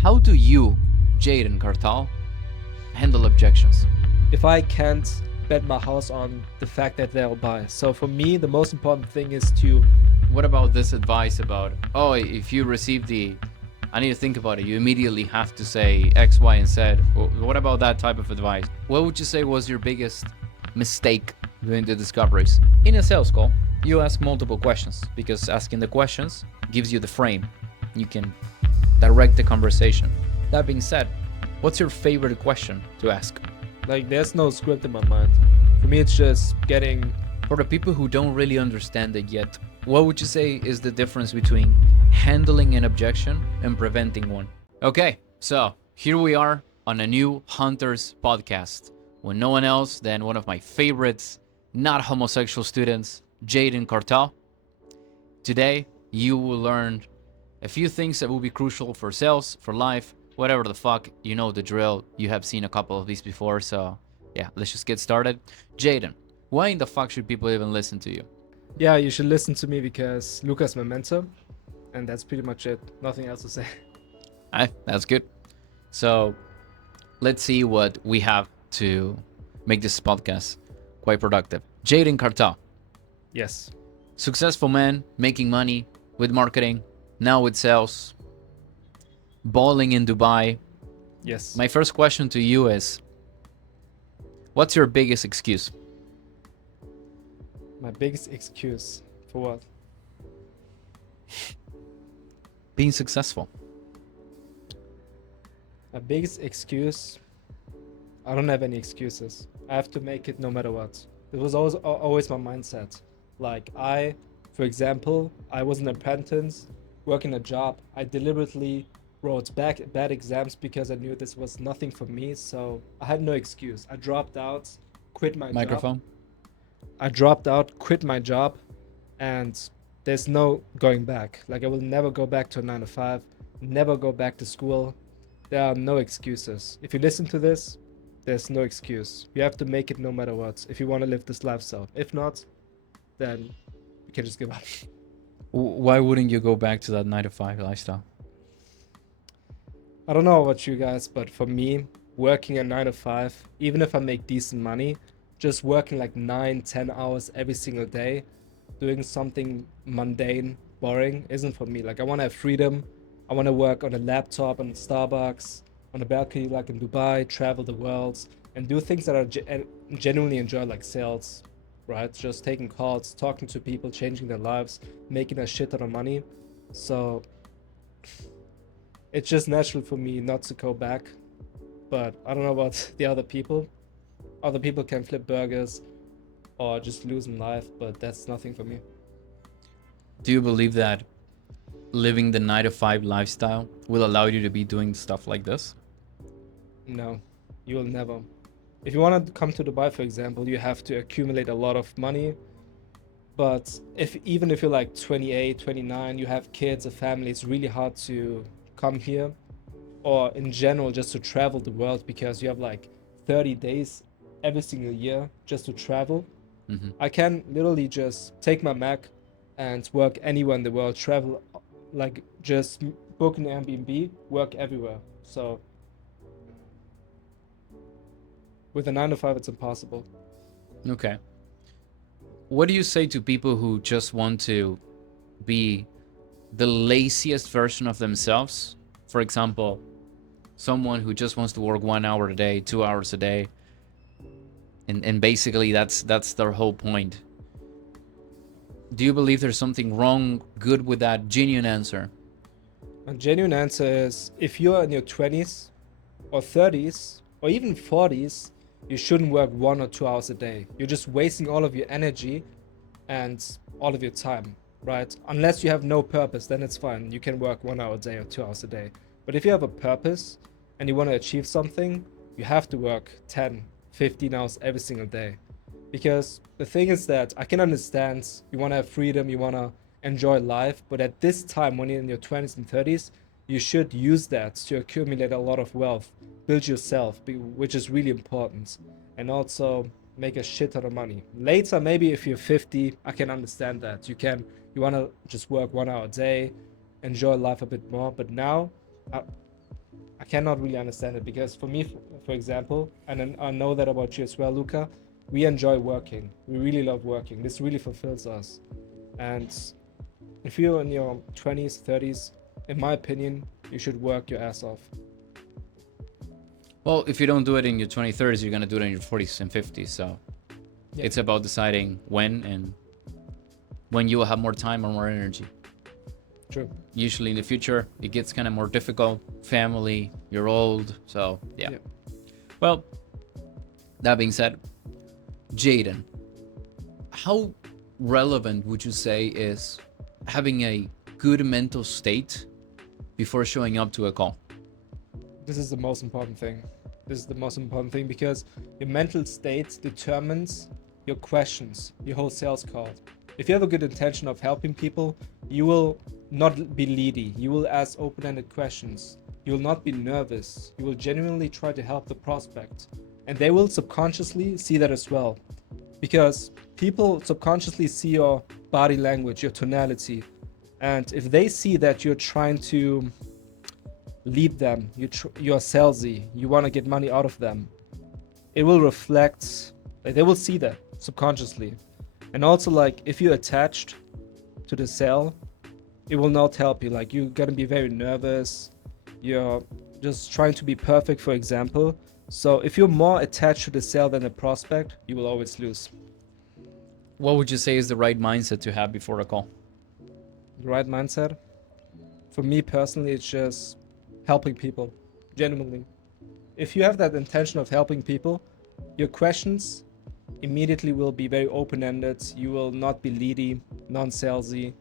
How do you, Jayden Kartal, handle objections? If I can't bet my house on the fact that they'll buy. So for me, the most important thing is to. What about this advice about, oh, if you receive I need to think about it, you immediately have to say X, Y, and Z. What about that type of advice? What would you say was your biggest mistake during the discoveries? In a sales call, you ask multiple questions because asking the questions gives you the frame. You can direct the conversation. That being said, what's your favorite question to ask? Like, there's no script in my mind. For me, it's just getting. For the people who don't really understand it yet, what would you say is the difference between handling an objection and preventing one? Okay, so here we are on a new Hunters podcast with no one else than one of my favorites, not homosexual students, Jayden Kartal. Today, you will learn a few things that will be crucial for sales, for life, whatever the fuck. You know the drill. You have seen a couple of these before, so yeah, let's just get started. Jayden, why in the fuck should people even listen to you? Yeah, you should listen to me because Luca's my mentor. And that's pretty much it. Nothing else to say. That's good. So let's see what we have to make this podcast quite productive. Jayden Kartal, Yes. successful man, making money with marketing, now with sales, balling in Dubai. Yes. My first question to you is, what's your biggest excuse? My biggest excuse for what? Being successful. My biggest excuse. I don't have any excuses. I have to make it no matter what. It was always my mindset. Like for example, I was an apprentice, working a job. I deliberately wrote bad exams because I knew this was nothing for me. So I had no excuse. I dropped out, quit my job. Microphone. I dropped out, quit my job, and there's no going back. Like, I will never go back to a 9 to 5, never go back to school. There are no excuses. If you listen to this, there's no excuse. You have to make it no matter what if you want to live this lifestyle. If not, then you can just give up. Why wouldn't you go back to that 9 to 5 lifestyle? I don't know about you guys, but for me, working a 9 to 5, even if I make decent money, just working like 9-10 hours every single day, doing something mundane, boring, isn't for me. Like, I want to have freedom. I want to work on a laptop, on Starbucks, on a balcony like in Dubai, travel the world, and do things that I genuinely enjoy, like sales, right? Just taking calls, talking to people, changing their lives, making a shit ton of money. So it's just natural for me not to go back. But I don't know about the other people. Other people can flip burgers or just lose in life, but that's nothing for me. Do you believe that living the 9 to 5 lifestyle will allow you to be doing stuff like this? No, you will never. If you want to come to Dubai, for example, you have to accumulate a lot of money. But even if you're like 28, 29, you have kids, a family, it's really hard to come here, or in general just to travel the world, because you have like 30 days every single year just to travel. Mm-hmm. I can literally just take my Mac and work anywhere in the world, travel, like just book an Airbnb, work everywhere. So with a 9 to 5, it's impossible. Okay. What do you say to people who just want to be the laziest version of themselves? For example, someone who just wants to work 1 hour a day, 2 hours a day, and basically that's their whole point. Do you believe there's something wrong, good with that? Genuine answer. A genuine answer is, if you're in your 20s or 30s or even 40s, you shouldn't work 1 or 2 hours a day. You're just wasting all of your energy and all of your time, right? Unless you have no purpose, then it's fine. You can work 1 hour a day or 2 hours a day. But if you have a purpose and you want to achieve something, you have to work 10, 15 hours every single day. Because the thing is that I can understand you want to have freedom, you want to enjoy life, but at this time, when you're in your 20s and 30s, you should use that to accumulate a lot of wealth, build yourself, which is really important, and also make a shit ton of money. Later, maybe if you're 50, I can understand that. You want to just work 1 hour a day, enjoy life a bit more, but now, cannot really understand it because for me, for example, and then I know that about you as well, Luca, we enjoy working. We really love working. This really fulfills us. And if you're in your 20s, 30s, in my opinion, you should work your ass off. Well, if you don't do it in your 20s, 30s, you're going to do it in your 40s and 50s. So Yeah. it's about deciding when and when you will have more time or more energy. True. Usually in the future, it gets kind of more difficult. Family, you're old. So, yeah. Well, that being said, Jayden, how relevant would you say is having a good mental state before showing up to a call? This is the most important thing. This is the most important thing because your mental state determines your questions, your whole sales call. If you have a good intention of helping people, you will not be leady. You will ask open-ended questions. You will not be nervous. You will genuinely try to help the prospect. And they will subconsciously see that as well. Because people subconsciously see your body language, your tonality. And if they see that you're trying to lead them, you're salesy, you want to get money out of them, it will reflect, like, they will see that subconsciously. And also, like, if you're attached to the sale, it will not help you. Like, you're gonna be very nervous, you're just trying to be perfect, for example. So if you're more attached to the sale than the prospect, you will always lose. What would you say is the right mindset to have before a call? The right mindset, for me personally, it's just helping people, genuinely. If you have that intention of helping people, your questions immediately will be very open-ended. You will not be leady, non-salesy.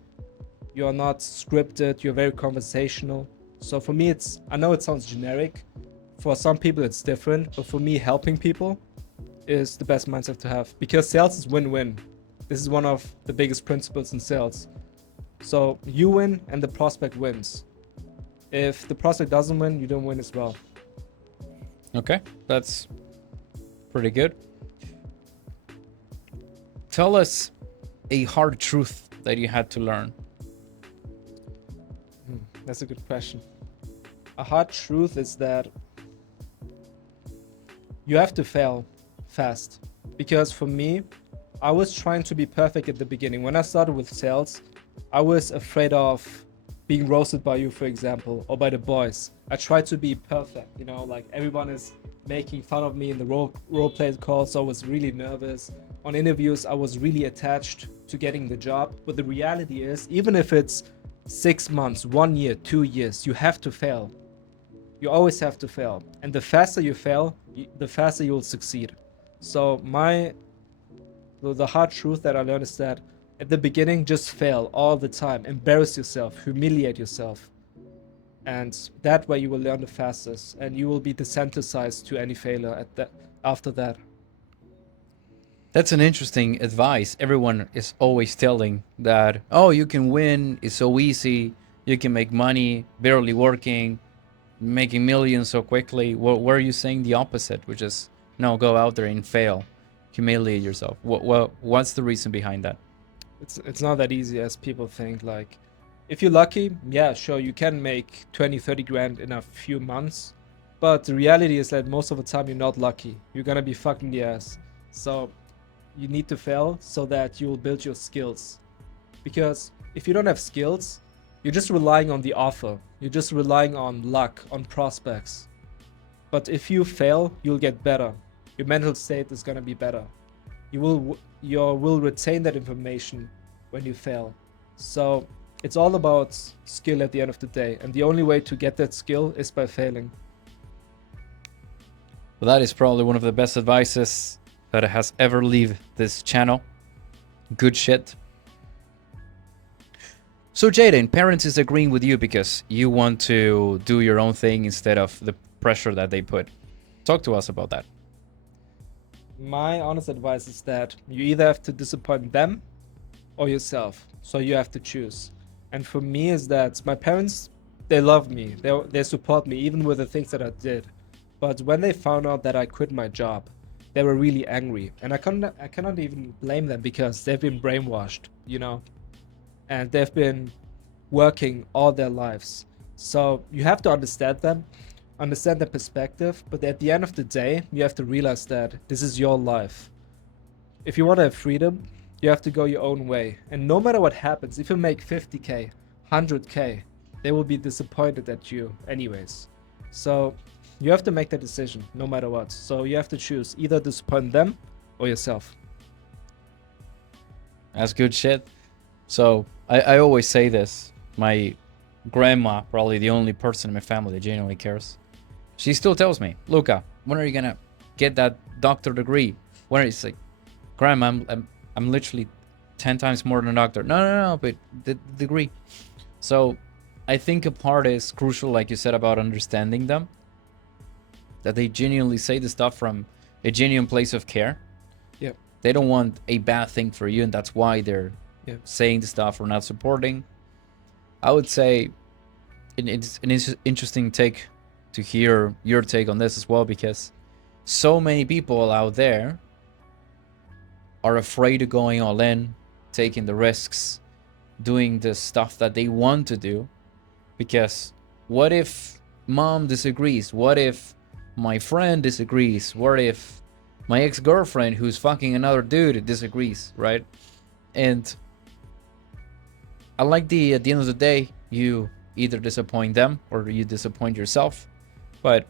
You are not scripted. You're very conversational. So for me, I know it sounds generic. For some people, it's different. But for me, helping people is the best mindset to have because sales is win-win. This is one of the biggest principles in sales. So you win and the prospect wins. If the prospect doesn't win, you don't win as well. Okay, that's pretty good. Tell us a hard truth that you had to learn. That's a good question. A hard truth is that you have to fail fast. Because for me, I was trying to be perfect at the beginning. When I started with sales, I was afraid of being roasted by you, for example, or by the boys. I tried to be perfect, like everyone is making fun of me in the role play calls, so I was really nervous. On interviews, I was really attached to getting the job. But the reality is, even if it's 6 months, 1 year, 2 years, you have to fail. You always have to fail. And the faster you fail, the faster you will succeed. So the hard truth that I learned is that at the beginning, just fail all the time. Embarrass yourself, humiliate yourself. And that way you will learn the fastest and you will be desensitized to any failure after that. That's an interesting advice. Everyone is always telling that, oh, you can win, it's so easy, you can make money barely working, making millions so quickly. Where are you saying the opposite, which is, no, go out there and fail, humiliate yourself? What's the reason behind that? It's not that easy as people think. Like, if you're lucky, yeah, sure, you can make 20, 30 grand in a few months. But the reality is that most of the time you're not lucky. You're gonna be fucking the ass. So you need to fail so that you will build your skills. Because if you don't have skills, you're just relying on the offer. You're just relying on luck, on prospects. But if you fail, you'll get better. Your mental state is gonna be better. You will retain that information when you fail. So it's all about skill at the end of the day. And the only way to get that skill is by failing. Well, that is probably one of the best advices that has ever leave this channel. Good shit. So Jayden, parents is agreeing with you because you want to do your own thing instead of the pressure that they put. Talk to us about that. My honest advice is that you either have to disappoint them or yourself. So you have to choose. And for me is that my parents, they love me. They support me even with the things that I did. But when they found out that I quit my job, they were really angry. And I cannot even blame them because they've been brainwashed, and they've been working all their lives. So you have to understand them. understand their perspective, but at the end of the day, you have to realize that this is your life. If you want to have freedom, you have to go your own way. And no matter what happens, if you make 50k, 100k, they will be disappointed at you anyways. So you have to make that decision no matter what. So you have to choose either disappoint them or yourself. That's good shit. So I always say this. My grandma, probably the only person in my family that genuinely cares, she still tells me, Luca, when are you gonna get that doctor degree? When are you like, Grandma, I'm literally 10 times more than a doctor. No, but the degree. So I think a part is crucial, like you said, about understanding them. That they genuinely say the stuff from a genuine place of care. Yeah. They don't want a bad thing for you, and that's why they're saying the stuff or not supporting. I would say it's an interesting take to hear your take on this as well, because so many people out there are afraid of going all in, taking the risks, doing the stuff that they want to do. Because what if mom disagrees? What if my friend disagrees? What if my ex-girlfriend who's fucking another dude disagrees, right? And I like at the end of the day, you either disappoint them or you disappoint yourself. But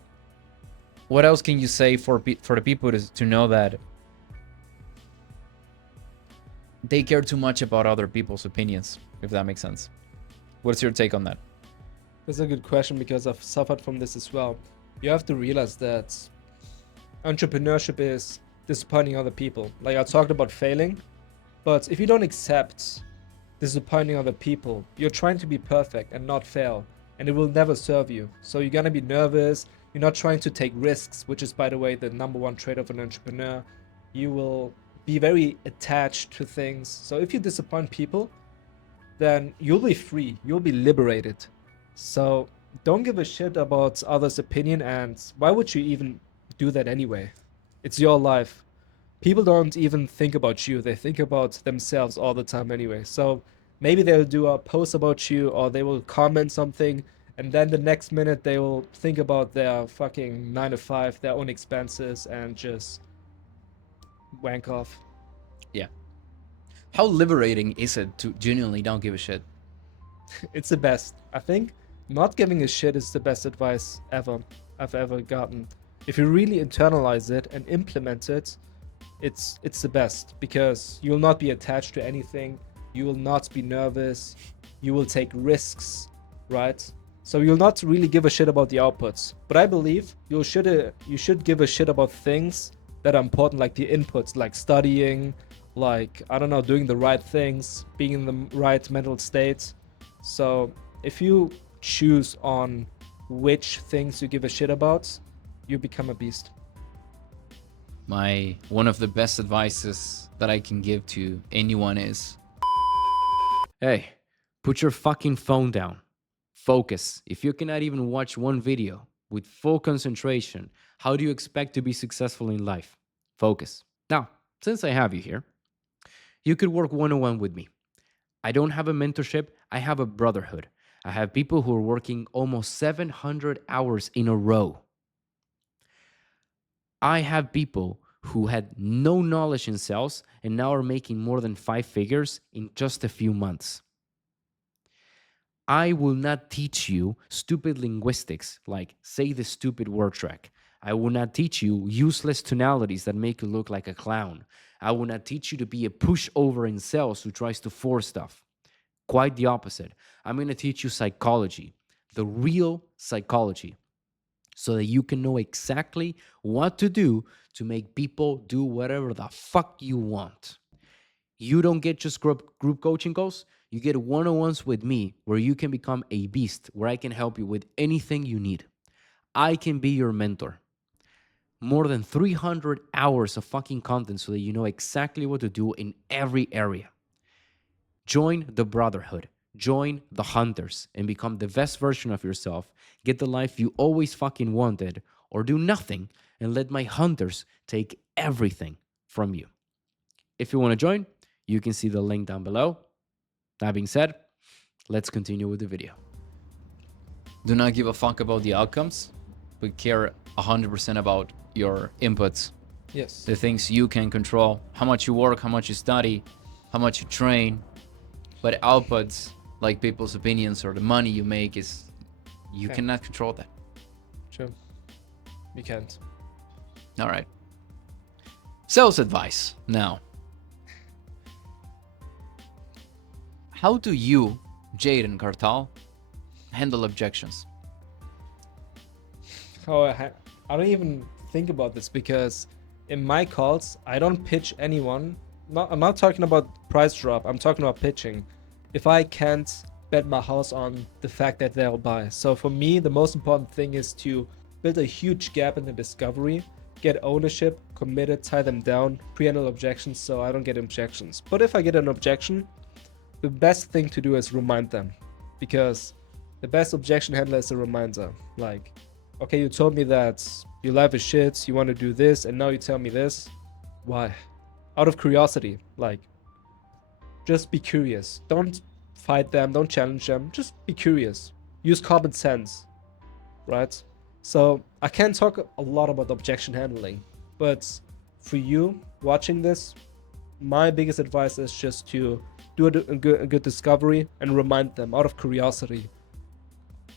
what else can you say for the people to know that they care too much about other people's opinions, if that makes sense? What's your take on that? That's a good question because I've suffered from this as well. You have to realize that entrepreneurship is disappointing other people. Like I talked about failing, but if you don't accept disappointing other people, you're trying to be perfect and not fail, and it will never serve you. So you're gonna be nervous. You're not trying to take risks, which is, by the way, the number one trait of an entrepreneur. You will be very attached to things. So if you disappoint people, then you'll be free. You'll be liberated. So don't give a shit about others' opinion, and why would you even do that anyway? It's your life. People don't even think about you. They think about themselves all the time anyway. So maybe they'll do a post about you or they will comment something, and then the next minute they will think about their fucking 9 to 5, their own expenses, and just wank off. Yeah. How liberating is it to genuinely don't give a shit? It's the best. I think not giving a shit is the best advice I've ever gotten. If you really internalize it and implement it, it's the best, because you will not be attached to anything. You will not be nervous. You will take risks, right? So you'll not really give a shit about the outputs. But I believe you should give a shit about things that are important, like the inputs, like studying, like, I don't know, doing the right things, being in the right mental state. So if you choose on which things you give a shit about, you become a beast. One of the best advices that I can give to anyone is, hey, put your fucking phone down. Focus. If you cannot even watch one video with full concentration, how do you expect to be successful in life? Focus. Now, since I have you here, you could work one-on-one with me. I don't have a mentorship, I have a brotherhood. I have people who are working almost 700 hours in a row. I have people who had no knowledge in sales and now are making more than 5 figures in just a few months. I will not teach you stupid linguistics like say the stupid word track. I will not teach you useless tonalities that make you look like a clown. I will not teach you to be a pushover in sales who tries to force stuff. Quite the opposite. I'm going to teach you psychology, the real psychology, so that you can know exactly what to do to make people do whatever the fuck you want. You don't get just group coaching calls. You get one-on-ones with me where you can become a beast, where I can help you with anything you need. I can be your mentor. More than 300 hours of fucking content so that you know exactly what to do in every area. Join the brotherhood. Join the hunters and become the best version of yourself. Get the life you always fucking wanted, or do nothing and let my hunters take everything from you. If you want to join, you can see the link down below. That being said, let's continue with the video. Do not give a fuck about the outcomes. but care 100% about your inputs, Yes. the things you can control, how much you work, how much you study, how much you train. But outputs, like people's opinions or the money you make, is you Yeah. cannot control that. True. You can't. All right. Sales advice now. How do you, Jayden Kartal, handle objections? I don't even think about this because in my calls, I don't pitch anyone. I'm not talking about price drop. I'm talking about pitching. If I can't bet my house on the fact that they'll buy. So for me, the most important thing is to build a huge gap in the discovery, get ownership, committed, tie them down, prehandle objections so I don't get objections. But if I get an objection, the best thing to do is remind them, because the best objection handler is a reminder. Like, okay, you told me that your life is shit, you want to do this, and now you tell me this. Why? Out of curiosity. Like, just be curious. Don't fight them, don't challenge them, just be curious. Use common sense, right? So I can't talk a lot about objection handling, but for you watching this, my biggest advice is just to do a good discovery and remind them out of curiosity,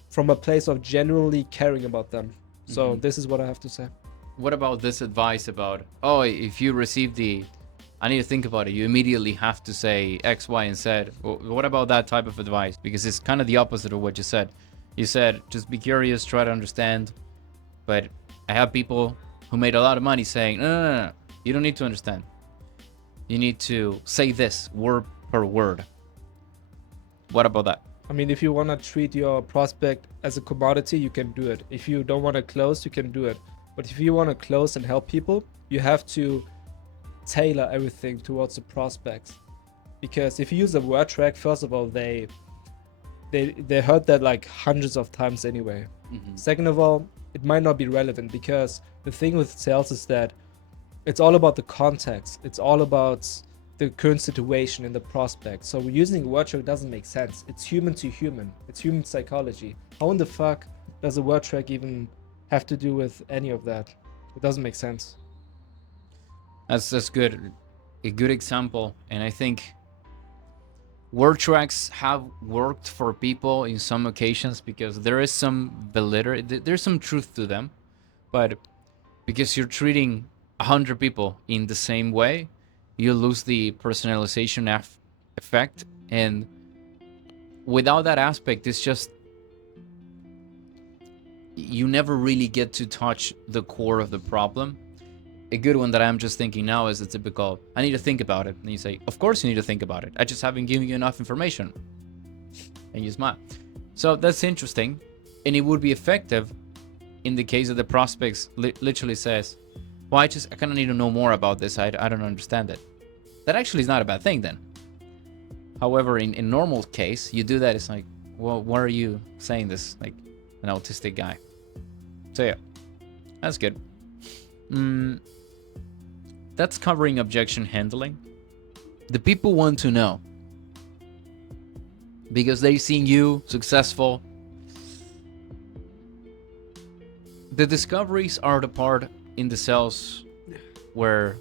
from a place of genuinely caring about them. So this is what I have to say. What about this advice about, oh, if you receive I need to think about it, you immediately have to say X, Y, and Z. What about that type of advice? Because it's kind of the opposite of what you said. You said, just be curious, try to understand. But I have people who made a lot of money saying, no, you don't need to understand. You need to say this word per word. What about that? I mean, if you want to treat your prospect as a commodity, you can do it. If you don't want to close, you can do it. But if you want to close and help people, you have to tailor everything towards the prospects. Because if you use a word track, first of all, they heard that like hundreds of times anyway. Second of all, it might not be relevant, because the thing with sales is that it's all about the context. It's all about the current situation in the prospect. So using a word track doesn't make sense. It's human to human. It's human psychology. How in the fuck does a word track even have to do with any of that? It doesn't make sense. That's good. A good example. And I think word tracks have worked for people in some occasions because there is some validity, there's some truth to them. But because you're treating 100 people in the same way, you lose the personalization effect. And without that aspect, it's just, you never really get to touch the core of the problem. A good one that I'm just thinking now is the typical, I need to think about it. And you say, of course you need to think about it. I just haven't given you enough information. And you smile. So that's interesting. And it would be effective in the case of the prospects literally says, well, I kind of need to know more about this. I don't understand it. That actually is not a bad thing then. However, in normal case, you do that. It's like, well, why are you saying this? Like an autistic guy. So yeah, that's good. That's covering objection handling. The people want to know because they've seen you successful. The discoveries are the part in the sales where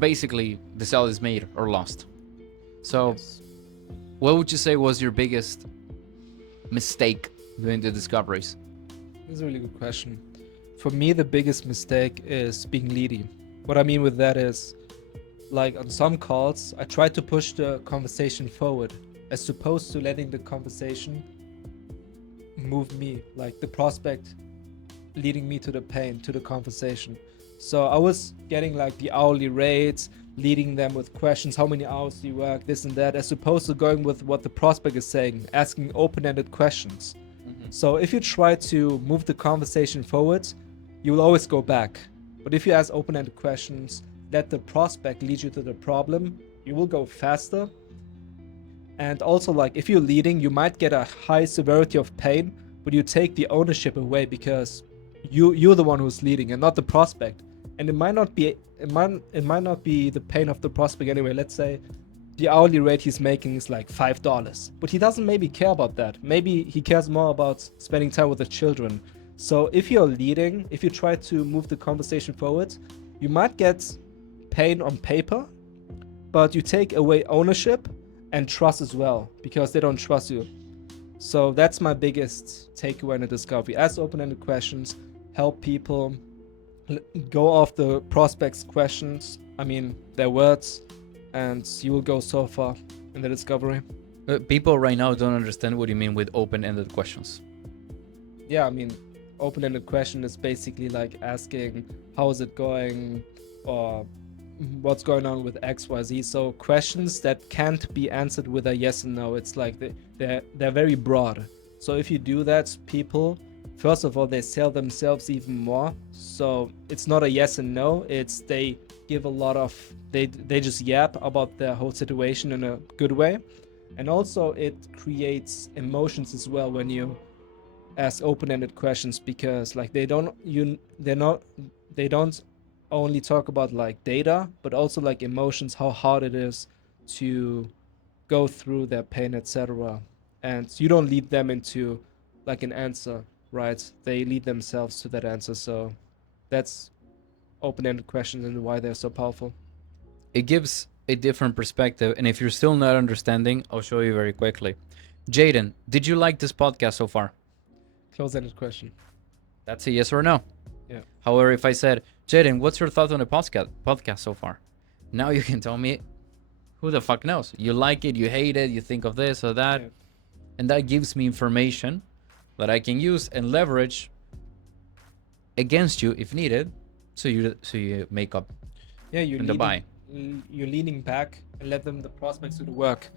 basically the sale is made or lost. So Yes. what would you say was your biggest mistake doing the discoveries? This is a really good question. For me, the biggest mistake is being leady. What I mean with that is, like on some calls, I try to push the conversation forward as opposed to letting the conversation move me, like the prospect leading me to the pain, to the conversation. So I was getting like the hourly rates, leading them with questions, how many hours do you work, this and that, as opposed to going with what the prospect is saying, asking open-ended questions. So if you try to move the conversation forward, you will always go back. But if you ask open-ended questions, let the prospect lead you to the problem, you will go faster. And also, like, if you're leading, you might get a high severity of pain, but you take the ownership away because you're the one who's leading and not the prospect. And it might not be the pain of the prospect anyway. Let's say the hourly rate he's making is like $5, but he doesn't maybe care about that. Maybe he cares more about spending time with the children. So if you're leading, if you try to move the conversation forward, you might get pain on paper, but you take away ownership and trust as well because they don't trust you. So that's my biggest takeaway in the discovery. Ask open-ended questions, help people, go off the prospects' questions, I mean their words, and you will go so far in the discovery. People right now don't understand what you mean with open-ended questions. Yeah, I mean, open-ended question is basically like asking how is it going or what's going on with XYZ. So questions that can't be answered with a yes and no. It's like they're very broad. So if you do that, people, first of all, they sell themselves even more. So it's not a yes and no. It's they give a lot of they just yap about their whole situation in a good way. And also it creates emotions as well when you ask open-ended questions, because like they don't only talk about like data but also like emotions, how hard it is to go through their pain, etc. And you don't lead them into like an answer, right? They lead themselves to that answer. So that's open-ended questions and why they're so powerful. It gives a different perspective, and if you're still not understanding, I'll show you very quickly. Jayden, did you like this podcast so far? Close-ended question. That's a yes or no. Yeah. However, if I said, Jayden, what's your thought on the podcast so far? Now you can tell me, who the fuck knows? You like it, you hate it, you think of this or that. Yeah. And that gives me information that I can use and leverage against you if needed. So you make up Yeah, in the buy. you're leaning back and let them the prospects do the work.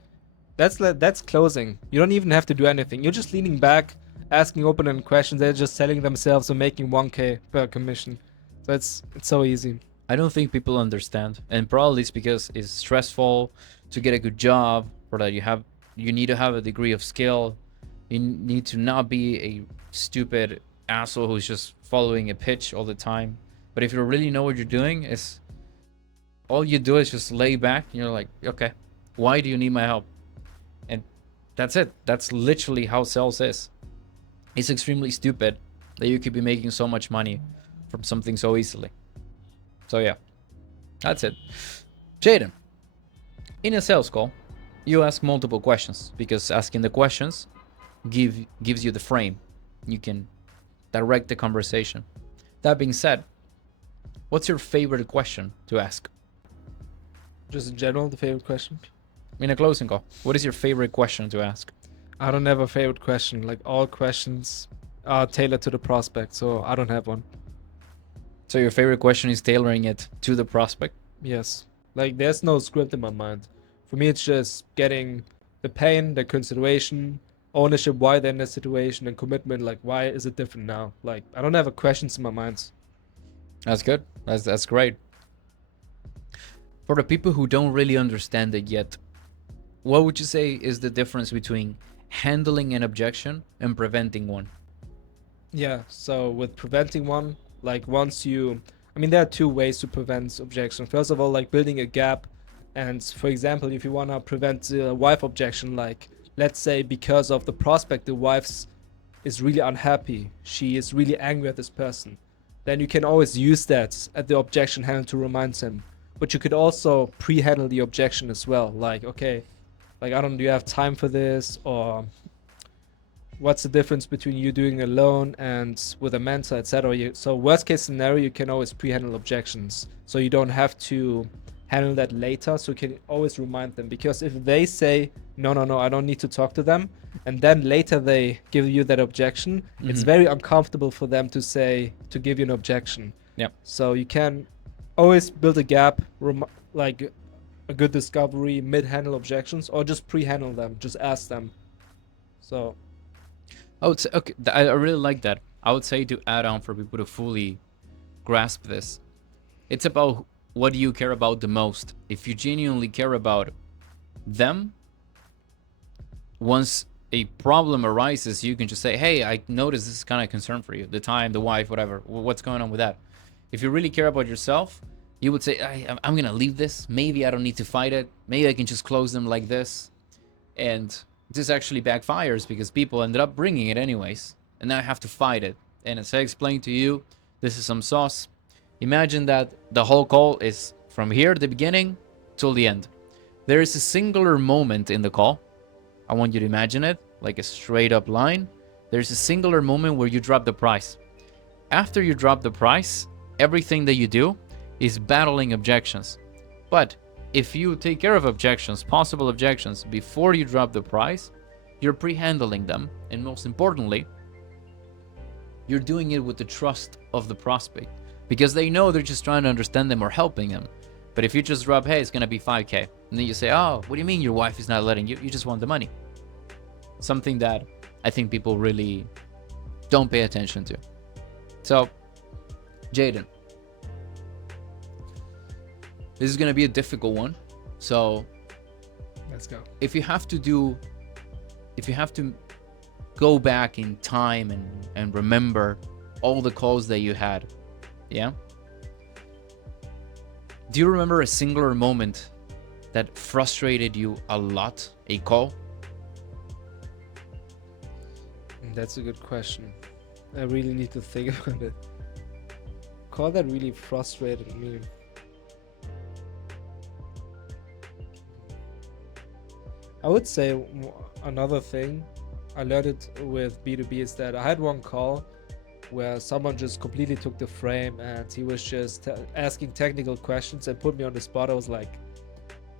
That's closing. You don't even have to do anything. You're just leaning back, asking open-ended questions. They're just selling themselves or making 1K per commission. So it's so easy. I don't think people understand, and probably it's because it's stressful to get a good job, or that you need to have a degree of skill. You need to not be a stupid asshole who's just following a pitch all the time. But if you really know what you're doing, is all you do is just lay back and you're like, okay, why do you need my help? And that's it. That's literally how sales is. It's extremely stupid that you could be making so much money from something so easily. So yeah, that's it. Jayden, in a sales call, you ask multiple questions because asking the questions gives you the frame. You can direct the conversation. That being said, what's your favorite question to ask Just in general, the favorite question. in a closing call? What is your favorite question to ask? I don't have a favorite question. Like all questions are tailored to the prospect, so I don't have one. So your favorite question is tailoring it to the prospect? Yes. Like there's no script in my mind. For me, it's just getting the pain, the consideration, ownership, why they're in that situation, and commitment. Like why is it different now? Like I don't have a questions in my mind. That's good. That's great. For the people who don't really understand it yet, what would you say is the difference between handling an objection and preventing one? Yeah. So with preventing one, like once you, I mean, there are two ways to prevent objection. First of all, like building a gap. And for example, if you want to prevent the wife objection, like let's say because of the prospect, the wife's is really unhappy, she is really angry at this person, then you can always use that at the objection handle to remind him. But you could also pre-handle the objection as well. Like, okay, like do you have time for this? Or what's the difference between you doing alone and with a mentor, etc. So worst case scenario, you can always pre-handle objections, so you don't have to handle that later. So you can always remind them, because if they say no, I don't need to talk to them, and then later they give you that objection, it's very uncomfortable for them to give you an objection. Yep. So you can always build a gap, like a good discovery, mid-handle objections, or just pre-handle them, just ask them. So I would say, okay, I really like that. I would say, to add on for people to fully grasp this, it's about what do you care about the most. If you genuinely care about them, once a problem arises, you can just say, hey, I noticed this is kind of a concern for you. The time, the wife, whatever. What's going on with that? If you really care about yourself, you would say, I'm going to leave this. Maybe I don't need to fight it. Maybe I can just close them like this. And this actually backfires because people ended up bringing it anyways. And now I have to fight it. And as I explained to you, this is some sauce. Imagine that the whole call is from here, the beginning, till the end. There is a singular moment in the call. I want you to imagine it like a straight up line. There's a singular moment where you drop the price. After you drop the price, everything that you do is battling objections. But if you take care of objections, possible objections, before you drop the price, you're pre-handling them. And most importantly, you're doing it with the trust of the prospect, because they know they're just trying to understand them or helping them. But if you just drop, hey, it's going to be 5K, and then you say, oh, what do you mean your wife is not letting you? You just want the money. Something that I think people really don't pay attention to. So, Jayden, this is going to be a difficult one. So, Let's go. if you have to go back in time and remember all the calls that you had, yeah? Do you remember a singular moment that frustrated you a lot, a call? That's a good question. I really need to think about it. Call that really frustrated me. I would say another thing I learned it with B2B is that I had one call where someone just completely took the frame and he was just asking technical questions and put me on the spot. I was like,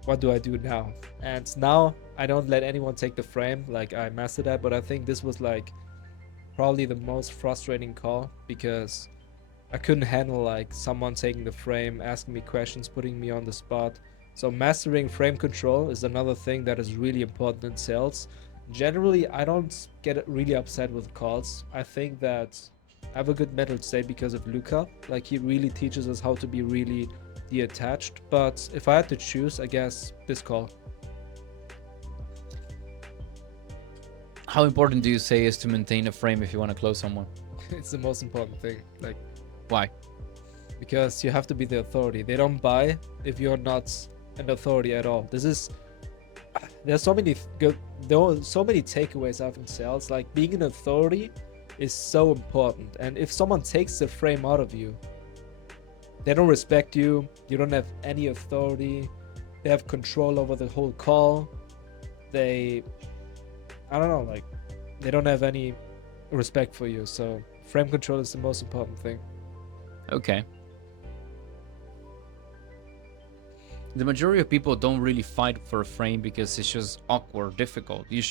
what do I do now? And now I don't let anyone take the frame. Like, I mastered that, but I think this was like probably the most frustrating call because I couldn't handle like someone taking the frame, asking me questions, putting me on the spot. So mastering frame control is another thing that is really important in sales. Generally, I don't get really upset with calls. I think that I have a good mental state because of Luca. Like, he really teaches us how to be really detached. But if I had to choose, I guess this call. How important do you say is to maintain a frame if you want to close someone? It's the most important thing. Like, Why? because you have to be the authority. They don't buy if you're not an authority at all. There's so many takeaways out in sales. Like, being an authority is so important, and if someone takes the frame out of you, they don't respect you. You don't have any authority. They have control over the whole call. I don't know, like, they don't have any respect for you. So frame control is the most important thing. Okay. The majority of people don't really fight for a frame because it's just awkward, difficult. You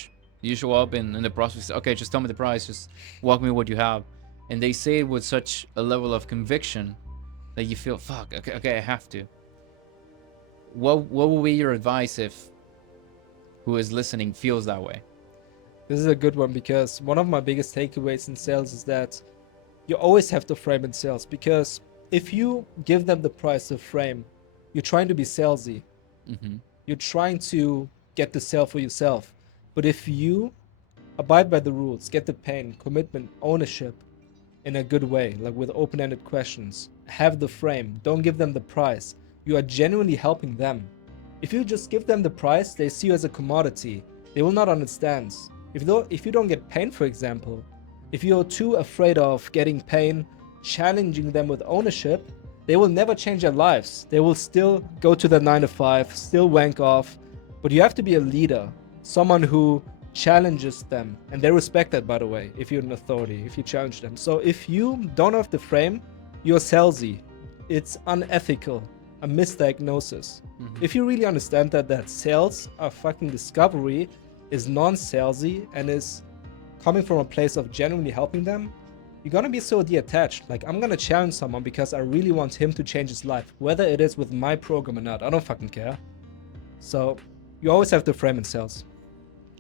show up in the process, okay, just tell me the price, just walk me what you have. And they say it with such a level of conviction that you feel, fuck, okay, I have to. What will be your advice if who is listening feels that way? This is a good one because one of my biggest takeaways in sales is that you always have to frame in sales, because if you give them the price of frame, you're trying to be salesy. Mm-hmm. You're trying to get the sale for yourself. But if you abide by the rules, get the pain, commitment, ownership in a good way, like with open-ended questions, have the frame, don't give them the price, you are genuinely helping them. If you just give them the price, they see you as a commodity. They will not understand. If you don't get pain, for example, if you're too afraid of getting pain, challenging them with ownership, they will never change their lives. They will still go to their 9 to 5, still wank off. But you have to be a leader, someone who challenges them. And they respect that, by the way, if you're an authority, if you challenge them. So if you don't have the frame, you're salesy. It's unethical, a misdiagnosis. Mm-hmm. If you really understand that sales are fucking discovery, is non-salesy, and is coming from a place of genuinely helping them, you're gonna be so detached. Like, I'm gonna challenge someone because I really want him to change his life, whether it is with my program or not. I don't fucking care. So you always have to frame in sales.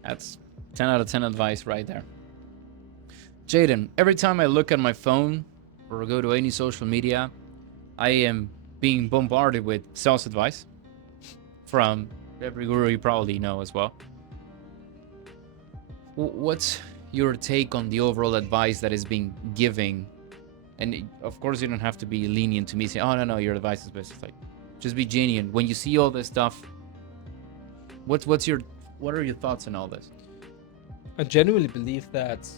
That's 10 out of 10 advice right there. Jayden, every time I look at my phone or go to any social media, I am being bombarded with sales advice from every guru you probably know as well. What's your take on the overall advice that is being given? And of course, you don't have to be lenient to me, say, oh, no, your advice is best. Like, just be genuine. When you see all this stuff, what are your thoughts on all this? I genuinely believe that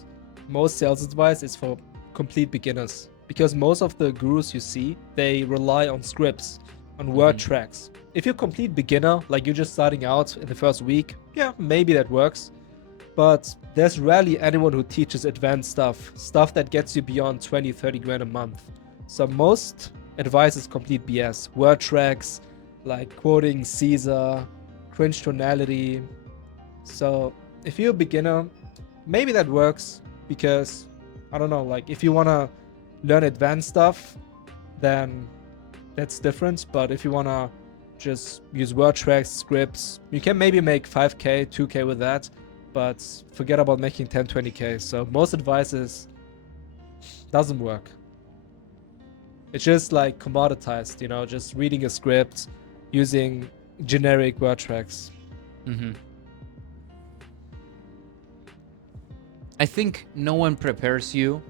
most sales advice is for complete beginners, because most of the gurus you see, they rely on scripts, on word tracks. If you're a complete beginner, like you're just starting out in the first week, yeah, maybe that works. But there's rarely anyone who teaches advanced stuff that gets you beyond 20, 30 grand a month. So most advice is complete BS. Word tracks, like quoting Caesar, cringe tonality. So if you're a beginner, maybe that works, because I don't know, like if you want to learn advanced stuff, then that's different. But if you want to just use word tracks, scripts, you can maybe make 5k, 2k with that, but forget about making 10, 20k. So most advice doesn't work. It's just like commoditized, you know, just reading a script, using generic word tracks. I think no one prepares you,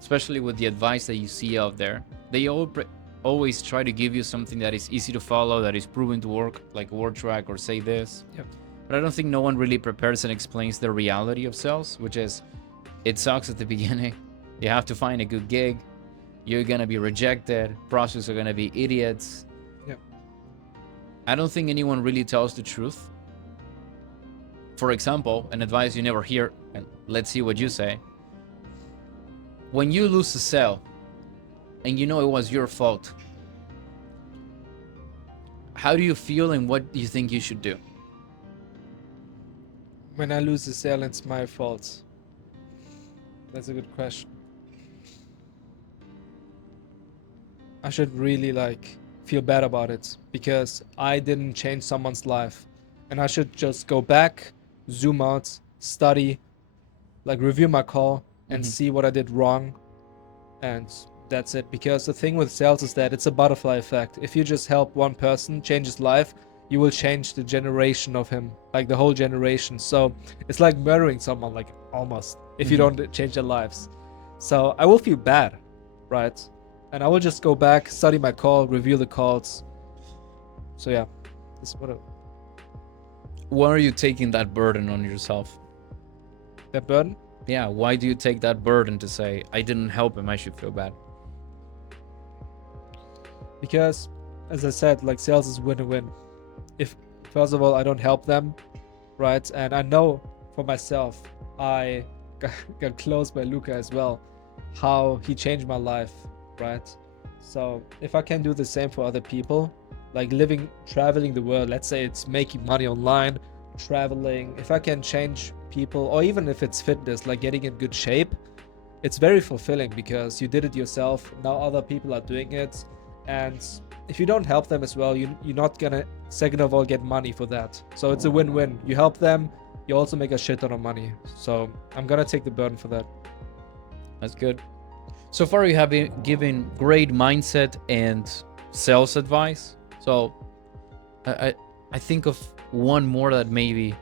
especially with the advice that you see out there. They always try to give you something that is easy to follow, that is proven to work, like a word track or say this. Yep. But I don't think no one really prepares and explains the reality of sales, which is it sucks at the beginning. You have to find a good gig. You're going to be rejected. Prospects are going to be idiots. Yep. I don't think anyone really tells the truth. For example, an advice you never hear, and let's see what you say. When you lose a sale and you know it was your fault, how do you feel and what do you think you should do? When I lose a sale, it's my fault. That's a good question. I should really like feel bad about it, because I didn't change someone's life, and I should just go back, zoom out, study, like review my call and see what I did wrong, and that's it. Because the thing with sales is that it's a butterfly effect. If you just help one person change his life, you will change the generation of him, like the whole generation. So it's like murdering someone, like almost, if you don't change their lives. So I will feel bad, right? And I will just go back, study my call, review the calls. So yeah, this is what Why are you taking that burden on yourself? that burden. Yeah, why do you take that burden to say, I didn't help him, I should feel bad? Because, as I said, like sales is win-win. If, first of all, I don't help them, right? And I know for myself, I got close by Luca as well, how he changed my life, right? So if I can do the same for other people, like traveling the world, let's say it's making money online, traveling, if I can change people, or even if it's fitness, like getting in good shape, it's very fulfilling, because you did it yourself, now other people are doing it. And if you don't help them as well, you're not gonna, second of all, get money for that. So it's a win-win. You help them, you also make a shit ton of money. So I'm gonna take the burden for that. That's good. So far you have been given great mindset and sales advice. So I think of one more that maybe,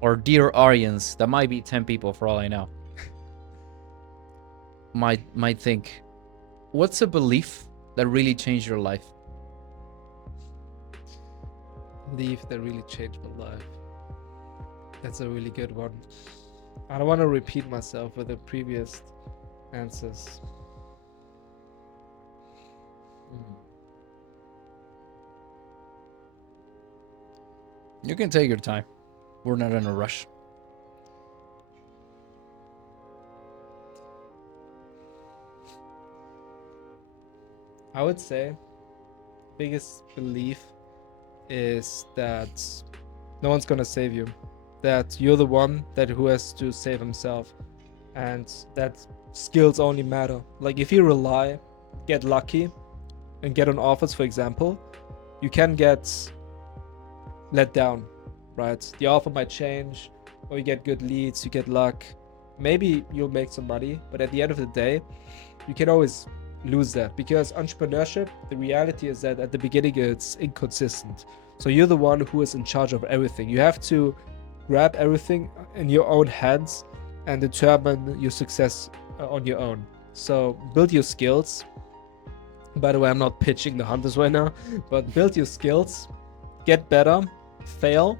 or dear audience, that might be 10 people for all I know, might think, what's a belief that really changed your life? Belief that really changed my life. That's a really good one. I don't want to repeat myself with the previous answers. You can take your time. We're not in a rush. I would say biggest belief is that no one's gonna save you, that you're the one who has to save himself, and that skills only matter. Like if you get lucky and get on offers, for example, you can get let down, right? The offer might change, or you get good leads, you get luck, maybe you'll make some money, but at the end of the day, you can always lose that, because entrepreneurship, the reality is that at the beginning it's inconsistent. So you're the one who is in charge of everything. You have to grab everything in your own hands and determine your success on your own. So build your skills. By the way, I'm not pitching the hunters right now, but build your skills, get better, fail.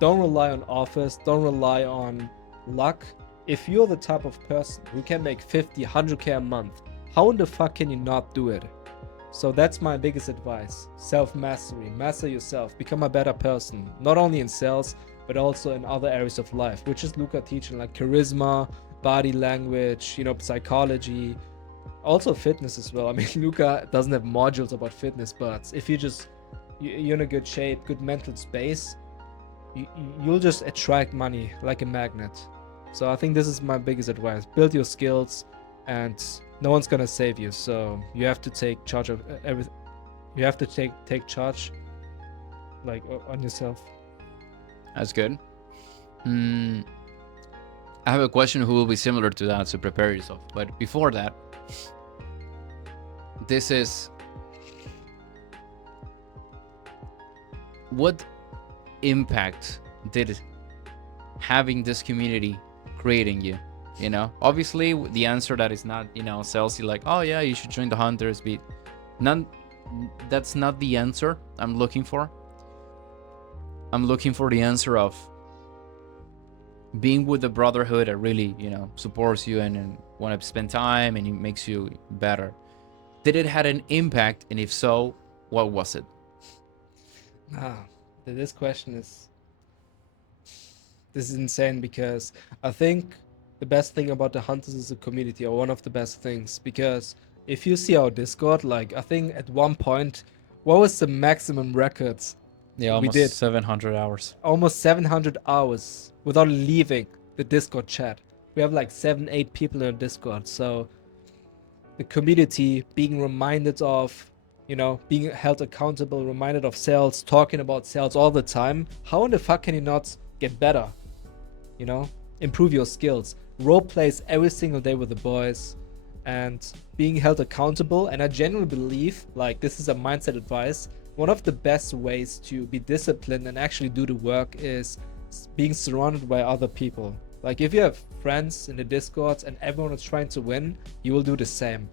Don't rely on offers, don't rely on luck. If you're the type of person who can make 50, 100K a month, how in the fuck can you not do it? So that's my biggest advice. Self-mastery. Master yourself. Become a better person. Not only in sales, but also in other areas of life, which is Luca teaching, like charisma, body language, psychology, also fitness as well. I mean, Luca doesn't have modules about fitness, but if you're in a good shape, good mental space, you'll just attract money like a magnet. So I think this is my biggest advice. Build your skills, and no one's gonna save you. So you have to take charge of everything. You have to take charge, like, on yourself. That's good. I have a question who will be similar to that, so prepare yourself. But before that, this is what impact did having this community creating you? Obviously the answer that is not, salesy, like, oh yeah, you should join the hunters, be none. That's not the answer I'm looking for. I'm looking for the answer of being with the brotherhood that really, supports you and want to spend time and it makes you better. Did it had an impact, and if so, what was it? This question is insane, because I think the best thing about the hunters is a community, or one of the best things, because if you see our Discord, like, I think at one point, what was the maximum records? Yeah, we almost did 700 hours. almost 700 hours without leaving the Discord chat. We have like 7-8 people in Discord. So the community, being reminded of, being held accountable, reminded of sales, talking about sales all the time. How in the fuck can you not get better? Improve your skills. Role plays every single day with the boys, and being held accountable. And I genuinely believe, like, this is a mindset advice, one of the best ways to be disciplined and actually do the work is being surrounded by other people. Like, if you have friends in the Discord and everyone is trying to win, you will do the same.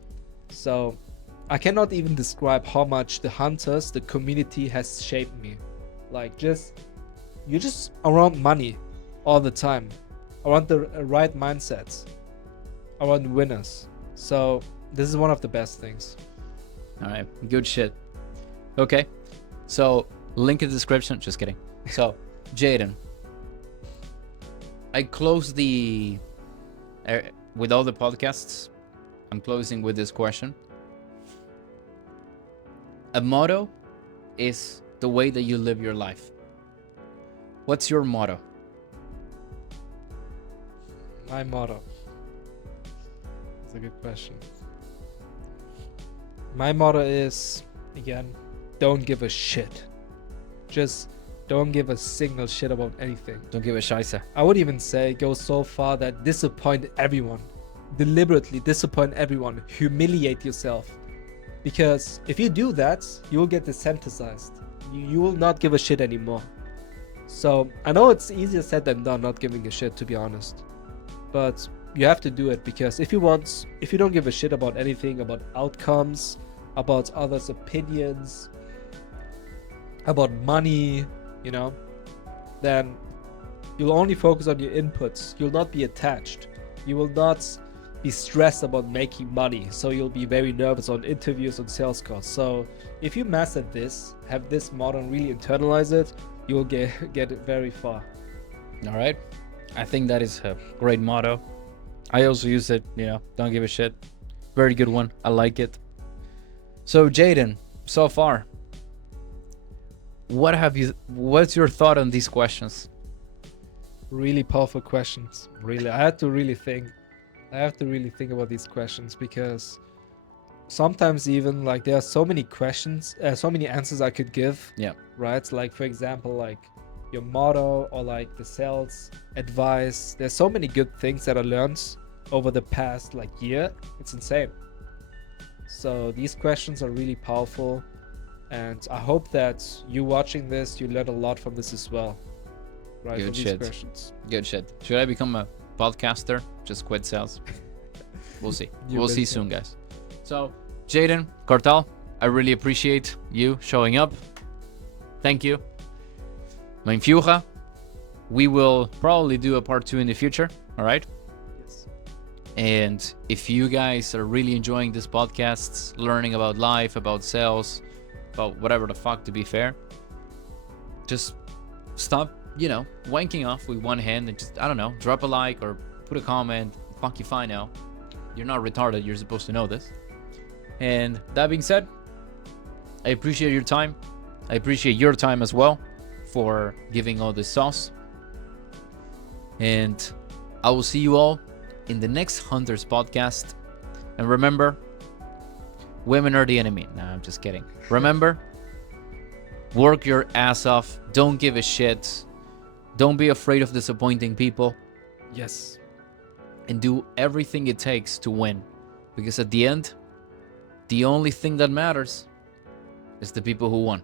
So I cannot even describe how much the hunters, the community, has shaped me. Like, you're just around money all the time, around the right mindsets, around winners. So this is one of the best things. All right, good shit. Okay, so link in the description. Just kidding. So, Jayden, I close with all the podcasts, I'm closing with this question. A motto is the way that you live your life. What's your motto? My motto. That's a good question. My motto is, again, don't give a shit. Just don't give a single shit about anything. Don't give a scheisse. I would even say go so far that disappoint everyone. Deliberately disappoint everyone. Humiliate yourself. Because if you do that, you will get desensitized. You will not give a shit anymore. So I know it's easier said than done, not giving a shit, to be honest. But you have to do it, because if you don't give a shit about anything, about outcomes, about others' opinions, about money, then you'll only focus on your inputs. You'll not be attached. You will not be stressed about making money. So you'll be very nervous on interviews, on sales calls. So if you master this, have this motto and really internalize it, you'll get it very far. All right. I think that is a great motto. I also use it, don't give a shit. Very good one. I like it. So Jayden, so far, what's your thought on these questions? Really powerful questions. Really, I have to really think about these questions, because sometimes even, like, there are so many questions, so many answers I could give. Yeah. Right? Like, for example, like your motto, or like the sales advice. There's so many good things that I learned over the past year. It's insane. So these questions are really powerful, and I hope that you watching this, you learn a lot from this as well. Right? Good from these shit. questions. Good shit. Should I become a podcaster? Just quit sales. We'll see. We'll see soon, guys. So, Jayden Kartal, I really appreciate you showing up. Thank you. Mijn Fuga. We will probably do a part 2 in the future. All right. And if you guys are really enjoying this podcast, learning about life, about sales, about whatever the fuck, to be fair, just stop, wanking off with one hand and just, I don't know, drop a like or put a comment. Fuck if I know. You're not retarded. You're supposed to know this. And that being said, I appreciate your time. I appreciate your time as well for giving all this sauce. And I will see you all in the next Hunters podcast. And remember, women are the enemy. Nah, I'm just kidding. Remember, work your ass off. Don't give a shit. Don't be afraid of disappointing people. Yes. And do everything it takes to win. Because at the end, the only thing that matters is the people who won.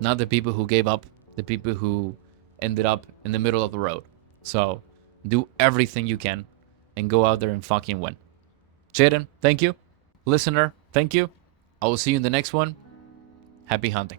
Not the people who gave up. The people who ended up in the middle of the road. So do everything you can and go out there and fucking win. Jayden, thank you. Listener, thank you. I will see you in the next one. Happy hunting.